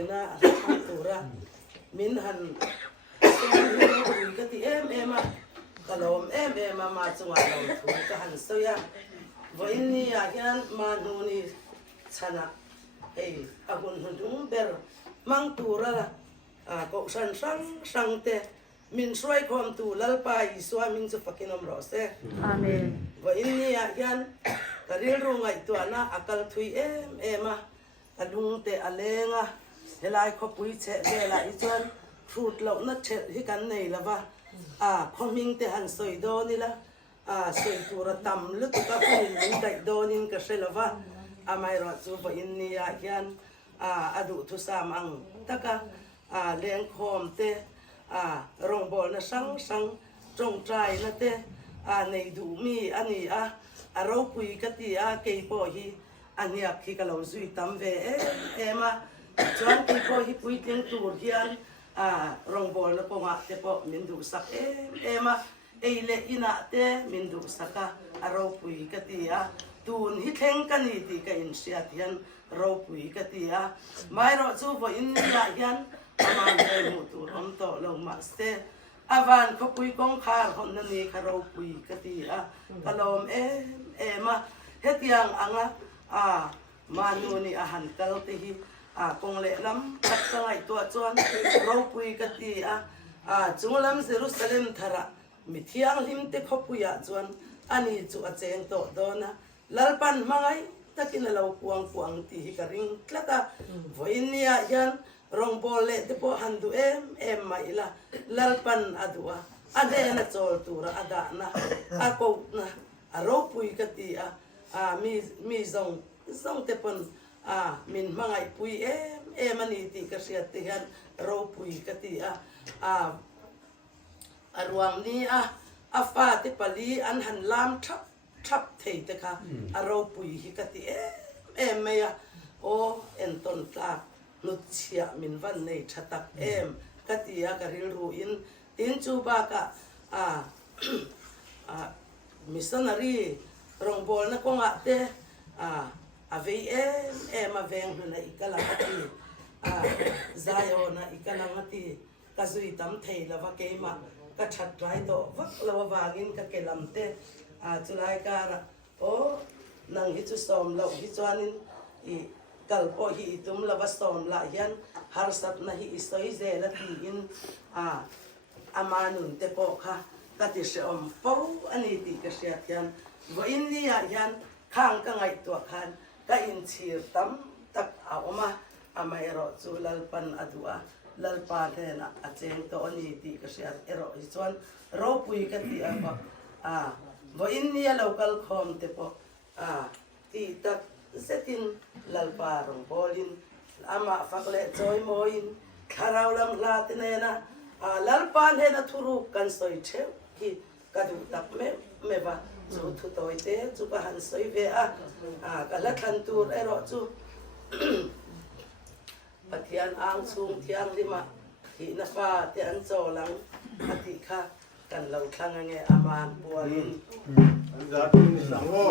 na tura minhan kati ema kalom ema ma chunga lo thu ka han soya voin ni a hian manu ni chana ei agun hundung ber mang tura a ko san sang te min suai khom tu lalpa i suwa min chu pakinom ro se amen voin ni a hian karil ru ngai tu ana akal thui ema adung te alenga helai kho pui che vela I chuan fruit lo na che hi kan nei lawa a khoming te han soi do ni la a soi tura tam lu tu ka pui ning dai do nin ka selawa a mai ro chu ba in ni ya hian a adu thu sam ang taka a leng khom te a rong bol na sang trong trai na te a nei du mi ani a ro pui ka ti a ke po hi ania khi ka lo zui tam ve ema chuan ki po hi pui teng tur hian a rong bol na ponga te po min du sak ema eile ina te min du saka a ro pui ka ti a tun hi thleng ka ni ti ka in sia hian ro pui ka ti a mai ro chu vo in ya hian aman he mu tur om to lo ma ste avan ko pui kong khar hon na ni kha ro pui ka ti a kalom ema hetiang anga a manu ni a han kal te hi a kong le lam tak sangai to chuan ro pui ka ti a chunglam Jerusalem thara mithiang lim te khopuya chuan ani chu a cheng to dona lalpan mangai takin lo puang ti hi ka ring tlata voinia yan rong bol le te po handu em mai la lalpan adua ade na chol tura ada na a ko na a ro pui ka ti a mi zong te pon min mangai pui ani ti ka sia te han ro pui ka ti a ruang ni a fa te pali an han lam thap thei te kha a ro pui hi ka ti me ya o en ton tla nu chia min van nei thatak ka ti a ka ril ru in tin chu ba ka missionary rong bol na ko nga te a vei a veng na ikala ati zayo na ikala ngati kazui tam thei lawa ke ma ka that rai to vak lawa wagin ka kelam te chulai kara o nang hi chu som lo hi chuanin I kalpo hi tum lawa som la hian har sat na hi istoi zela ti in amanun te po kha ka ti se om po ani ti ka sia hian vo in ni ya hian khang ka ngai to khan ka in chir tam tak a oma amai ro chu lalpan adua lalpa the na a cheng to ani ti ka sia ero I chuan ro pui ka ti a vo in ni local khom te po ti tak setin lalpa rong bolin ama fakle choi moin kharau lam la te na lalpan he na thuru kan soi the ki ka du tak me ba chu thu toi te chu ka han soi ve ka la than tur ero chu pathian ang chung thiang lima hi na pa te an chaw lang ati kha kan lo thlang nge aman bualin an za tu ni sang ho